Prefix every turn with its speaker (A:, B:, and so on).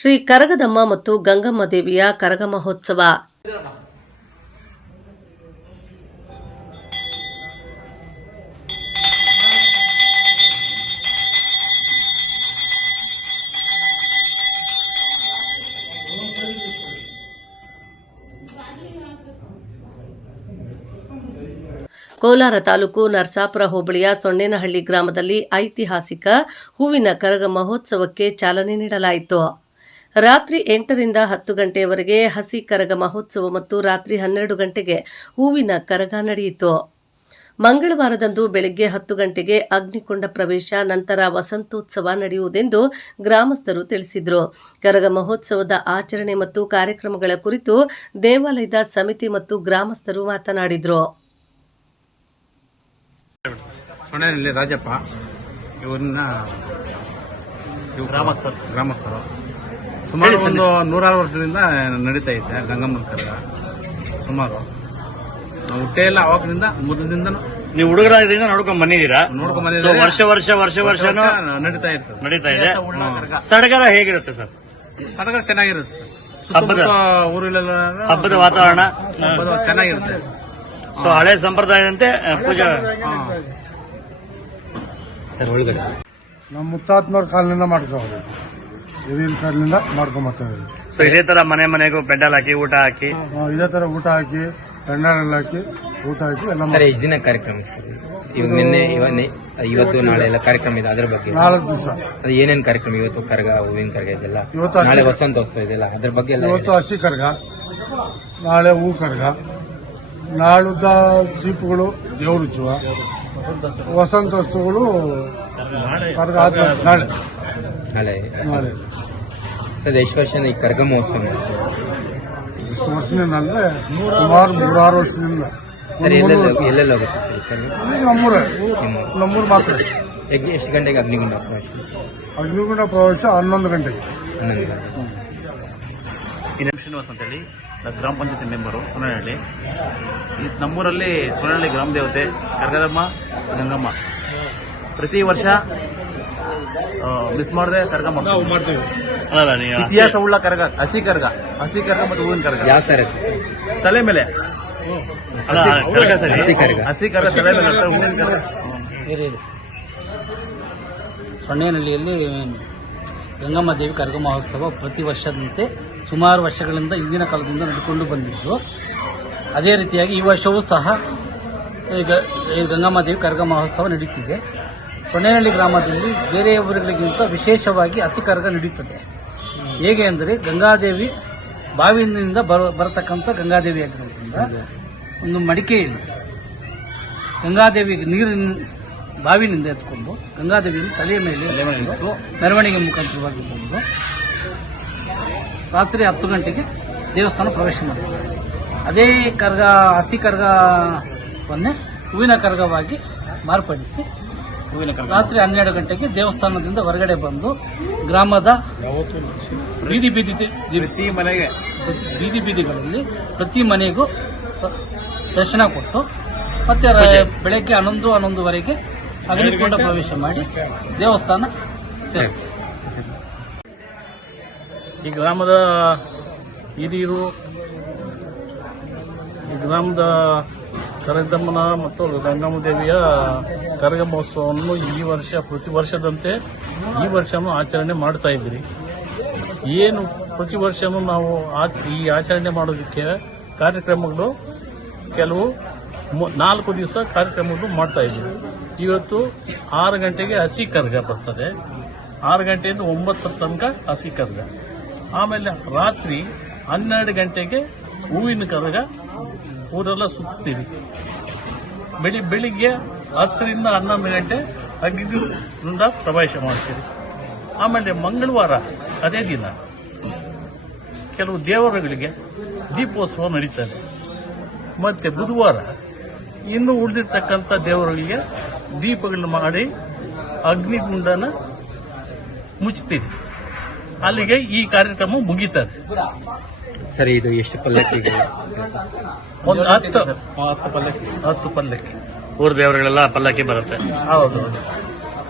A: ಶ್ರೀ ಕರಗದಮ್ಮ ಮತ್ತು ಗಂಗಮ್ಮ ದೇವಿಯ ಕರಗ ಮಹೋತ್ಸವ. ಕೋಲಾರ ತಾಲೂಕು ನರಸಾಪುರ ಹೋಬಳಿಯ ಸೊಣ್ಣೇನಹಳ್ಳಿ ಗ್ರಾಮದಲ್ಲಿ ಐತಿಹಾಸಿಕ ಹೂವಿನ ಕರಗ ಮಹೋತ್ಸವಕ್ಕೆ ಚಾಲನೆ ನೀಡಲಾಯಿತು. ರಾತ್ರಿ ಎಂಟರಿಂದ ಹತ್ತು ಗಂಟೆಯವರೆಗೆ ಹಸಿ ಕರಗ ಮಹೋತ್ಸವ ಮತ್ತು ರಾತ್ರಿ ಹನ್ನೆರಡು ಗಂಟೆಗೆ ಹೂವಿನ ಕರಗ ನಡೆಯಿತು. ಮಂಗಳವಾರದಂದು ಬೆಳಗ್ಗೆ ಹತ್ತು ಗಂಟೆಗೆ ಅಗ್ನಿಕೊಂಡ ಪ್ರವೇಶ ನಂತರ ವಸಂತೋತ್ಸವ ನಡೆಯುವುದೆಂದು ಗ್ರಾಮಸ್ಥರು ತಿಳಿಸಿದರು. ಕರಗ ಮಹೋತ್ಸವದ ಆಚರಣೆ ಮತ್ತು ಕಾರ್ಯಕ್ರಮಗಳ ಕುರಿತು ದೇವಾಲಯದ ಸಮಿತಿ ಮತ್ತು ಗ್ರಾಮಸ್ಥರು ಮಾತನಾಡಿದರು.
B: ರಾಜಪ್ಪ ಗ್ರಾಮಸ್ಥರು. ಸುಮಾರು ಒಂದು ನೂರಾರು ವರ್ಷದಿಂದ ನಡೀತಾ ಐತೆ ಗಂಗಮ್ಮನ ಕರ್ಗ ಸುಮಾರು. ಹುಟ್ಟೆ ಇಲ್ಲ ಅವಾಗಿನಿಂದ ಮೊದಲಿನಿಂದ
C: ನೀವು ಹುಡುಗರಾದ್ರಿಂದ ನೋಡ್ಕೊಂಡ್ ಬಂದಿದ್ದೀರಾ?
B: ನೋಡ್ಕೊಂಡ್
C: So,
B: ಬಂದಿದ್ದೀವಿ.
C: ವರ್ಷ ವರ್ಷ ವರ್ಷ ವರ್ಷನೂ
B: ನಡೀತಾ ಇರ್ತದೆ
C: ನಡೀತಾ ಇದೆ? ಸಡಗರ ಹೇಗಿರುತ್ತೆ ಸರ್?
B: ಸಡಗರ ಚೆನ್ನಾಗಿರುತ್ತೆ.
C: ಹಬ್ಬದ-
B: ಸುತ್ತಮುತ್ತ ಊರಲ್ಲೆಲ್ಲ
C: ಹಬ್ಬದ ವಾತಾವರಣ?
B: ಹಬ್ಬದ ಚೆನ್ನಾಗಿರುತ್ತೆ.
C: ಸೊ ಹಳೆ ಸಂಪ್ರದಾಯದಂತೆ ಆ, ಪೂಜೆ
B: ಹಾ.
D: ನಮ್ಮ ಮುತ್ತಾತ್ಮರ ಕಾಲದಿಂದ ಮಾಡ್ಕೋಬೋದು ಹಿರಿಯರ ಕಾಲದಿಂದ ಮಾಡ್ಕೊಂಬರ್ತಾ ಇದ್ದೀವಿ
C: ಸೊ ಇದೇ ತರ ಮನೆ ಮನೆಗೂ ಪೆಂಡಲ್ ಹಾಕಿ ಊಟ ಹಾಕಿ?
D: ಆ, ಇದೇ ತರ ಊಟ ಹಾಕಿ ಪೆಂಡಲ್ ಹಾಕಿ ಊಟ ಹಾಕಿ ಎಲ್ಲ
E: ಸರ್ ಎಷ್ಟು ದಿನ ಕಾರ್ಯಕ್ರಮ ಇವಾಗ ನಿನ್ನೆ ಇವಾಗ ನೆ- ಇವತ್ತು ನಾಳೆ ಎಲ್ಲ ಕಾರ್ಯಕ್ರಮ ಇದೆ ಅದ್ರ ಬಗ್ಗೆ.
D: ನಾಲ್ಕು ದಿವಸ.
E: ಅದು ಏನೇನ್ ಕಾರ್ಯಕ್ರಮ ಇವತ್ತು ಕರಗ ಹೂವಿನ ಕರಗ ಇದೆಲ್ಲ?
D: ಇವತ್ತು ಹಸಿ-
E: ನಾಳೆ ವಸಂತೋತ್ಸವ ಇದೆಲ್ಲ ಅದ್ರ ಬಗ್ಗೆ ಎಲ್ಲ
D: ಇವತ್ತು ಹಸಿ ಕರ್ಗ ನಾಳೆ ಹೂ ಕರ್ಗ ನಾಳುದ್ದ ದೀಪಗಳು ದೇವ್ರ ಉಚ್ಚುವ ವಸಂತೋತ್ಸವಗಳು ಕರ್ಗ ಆದ್ಮೇಲೆ ನಾಳೆ.
E: ನಾಳೆ
D: ನಾಳೆ.
E: ಸರ್ ಎಷ್ಟು ವರ್ಷ ಈ ಕರ್ಗ ಮಹೋತ್ಸವ.
D: ಇಷ್ಟು ವರ್ಷದಿಂದ ಅಂದ್ರೆ ಸುಮಾರು ಮೂರಾರು ವರ್ಷದಿಂದ.
E: ಸರ್ ಎಲ್ಲೆಲ್ಲ ಎಲ್ಲೆಲ್ಲ ಹೋಗುತ್ತೆ ಸರ್ ಕರಗ?
D: ನಮ್ಮೂರೇ. ನಮ್ಮೂರು. ಮಾತ್ರ.
E: ಎಗ್- ಎಷ್ಟು ಗಂಟೆಗೆ ಅಗ್ನಿಗುಂಡ ಪ್ರವೇಶ?
D: ಅಗ್ನಿಗುಂಡ ಪ್ರವೇಶ ಹನ್ನೊಂದು ಗಂಟೆಗೆ.
E: ಹನ್ನೊಂದು ಗಂಟೆ.
B: ಎಂ ಶ್ರೀನಿವಾಸ್ ಅಂತೇಳಿ ನಾನು ಗ್ರಾಮ ಪಂಚಾಯತಿ ಮೆಂಬರು ಸುನಹಳ್ಳಿ. ಈ ನಮ್ಮೂರಲ್ಲಿ ಸುನಹಳ್ಳಿ ಗ್ರಾಮ ದೇವತೆ ಕರ್ಗದಮ್ಮ ಗಂಗಮ್ಮ. ಪ್ರತಿ ವರ್ಷ ಮಿಸ್ ಮಾಡದೆ ಕರ್ಗ ಮಾಡ್ತೀವಿ.
C: ಅಲ್ಲ ನೀವು
B: ಇತಿಹಾಸ ಉಳ್ಳ ಕರ್ಗ ಹಸಿ ಕರ್ಗ. ಹಸಿ ಕರ್ಗ ಮತ್ತು ಹೂವಿನ ಕರ್ಗ.
E: ಯಾವ ತರ
B: ತಲೆ ಮೇಲೆ.
C: ಅಲ್ಲ, ಕರಗ ಸರಿ.
E: ಹಸಿ ಕರ್ಗ.
B: ಹಸಿ ಕರ್ಗ ತಲೆ ಮೇಲೆ ಹೂವಿನ ಕರ್ಗ.
F: ಸೊನ್ನೇನಹಳ್ಳಿಯಲ್ಲಿ ಗಂಗಮ್ಮ ದೇವಿ ಕರಗ ಮಹೋತ್ಸವ ಪ್ರತಿ ವರ್ಷದಂತೆ ಸುಮಾರು ವರ್ಷಗಳಿಂದ ಹಿಂದಿನ ಕಾಲದಿಂದ ನಡ್ಕೊಂಡು ಬಂದಿದ್ದು. ಅದೇ ರೀತಿಯಾಗಿ ಈ ವರ್ಷವೂ ಸಹ ಈಗ ಈ ಗಂಗಮ್ಮ ದೇವಿ ಕರಗ ಮಹೋತ್ಸವ ನಡೆಯುತ್ತಿದೆ ಸೊನ್ನೇನಹಳ್ಳಿ ಗ್ರಾಮದಲ್ಲಿ ಬೇರೆ ಊರುಗಳಿಗಿಂತ ವಿಶೇಷವಾಗಿ ಹಸಿ ಕರಗ ನಡೆಯುತ್ತದೆ ಹೇಗೆ ಅಂದರೆ ಗಂಗಾದೇವಿ ಬಾವಿಯಿಂದ ಬರ ಬರತಕ್ಕಂಥ ಗಂಗಾದೇವಿ ಆಗಿರೋದ್ರಿಂದ ಒಂದು ಮಡಿಕೆಯಲ್ಲಿ ಗಂಗಾದೇವಿಗೆ ನೀರಿನ ಬಾವಿನಿಂದ ಎತ್ಕೊಂಡು ಗಂಗಾದೇವಿಯನ್ನು ತಲೆಯ ಮೇಲೆ ಇಟ್ಟು ಮೆರವಣಿಗೆ ಮುಖಾಂತರವಾಗಿ ಬಂದು ರಾತ್ರಿ ಹತ್ತು ಗಂಟೆಗೆ ದೇವಸ್ಥಾನ ಪ್ರವೇಶ ಮಾಡ್ತಾರೆ. ಅದೇ ಕರ್ಗ ಹಸಿ ಕರ್ಗವನ್ನೇ ಹೂವಿನ ಕರ್ಗವಾಗಿ ಮಾರ್ಪಡಿಸಿ ರಾತ್ರಿ ಹನ್ನೆರಡು ಗಂಟೆಗೆ ದೇವಸ್ಥಾನದಿಂದ ಹೊರಗಡೆ ಬಂದು ಗ್ರಾಮದ ಬೀದಿ ಬೀದಿ
B: ಪ್ರತಿ ಮನೆಗೆ.
F: ಬೀದಿ ಬೀದಿಗಳಲ್ಲಿ ಪ್ರತಿ ಮನೆಗೂ ದರ್ಶನ ಕೊಟ್ಟು ಮತ್ತೆ ಬೆಳಗ್ಗೆ ಹನ್ನೊಂದು ಹನ್ನೊಂದುವರೆಗೆ ಅಗ್ನಿಕೊಂಡ ಪ್ರವೇಶ ಮಾಡಿ ದೇವಸ್ಥಾನ ಸೇರಿ
G: ಈ ಗ್ರಾಮದ ಹಿರಿಯರು ಈ ಗ್ರಾಮದ ಕರಗಮ್ಮನ ಮತ್ತು ಗಂಗಮ್ಮ ದೇವಿಯ ಕರಗ ಮಹೋತ್ಸವವನ್ನು ಈ ವರ್ಷ, ಪ್ರತಿ ವರ್ಷದಂತೆ ಈ ವರ್ಷನೂ ಆಚರಣೆ ಮಾಡ್ತಾ ಇದ್ರಿ ಏನು ಪ್ರತಿ ವರ್ಷನೂ ನಾವು ಈ ಆಚರಣೆ ಮಾಡೋದಕ್ಕೆ ಕಾರ್ಯಕ್ರಮಗಳು ಕೆಲವು ನಾಲ್ಕು ದಿವಸ ಕಾರ್ಯಕ್ರಮಗಳು ಮಾಡ್ತಾ ಇದ್ದೀವಿ. ಇವತ್ತು ಆರು ಗಂಟೆಗೆ ಹಸಿ ಕರ್ಗ ಬರ್ತದೆ. ಆರು ಗಂಟೆಯಿಂದ ಒಂಬತ್ತರ ತನಕ ಹಸಿ ಕರ್ಗ. ಆಮೇಲೆ ರಾತ್ರಿ ಹನ್ನೆರಡು ಗಂಟೆಗೆ ಹೂವಿನ ಕರಗ ಊರೆಲ್ಲ ಸುತ್ತೀವಿ. ಬೆಳಿ, ಬೆಳಿಗ್ಗೆ ಹತ್ತರಿಂದ ಹನ್ನೊಂದು ಗಂಟೆ ಅಗ್ನಿಯಿಂದ ಪ್ರವೇಶ ಮಾಡ್ತೀವಿ. ಆಮೇಲೆ ಮಂಗಳವಾರ ಅದೇ ದಿನ ಕೆಲವು ದೇವರುಗಳಿಗೆ ದೀಪೋತ್ಸವ ನಡೀತದೆ. ಮತ್ತೆ ಬುಧವಾರ ಇನ್ನೂ ಉಳಿದಿರ್ತಕ್ಕಂಥ ದೇವರುಗಳಿಗೆ ದೀಪಗಳನ್ನ ಮಾಡಿ ಅಗ್ನಿಗುಂಡನ ಮುಚ್ತೀವಿ. ಅಲ್ಲಿಗೆ ಈ ಕಾರ್ಯಕ್ರಮ ಮುಗೀತದೆ.
E: ಸರಿ ಇದು ಎಷ್ಟು ಪಲ್ಲಕ್ಕಿಗೆ?
G: ಒಂದು ಹತ್ತು. ಹತ್ತು ಪಲ್ಲಕ್ಕಿ. ಹತ್ತು ಪಲ್ಲಕ್ಕಿ.
C: ಊರ್ ದೇವರುಗಳೆಲ್ಲ ಪಲ್ಲಕ್ಕಿ ಬರುತ್ತೆ.
G: ಹೌದು ಹೌದು.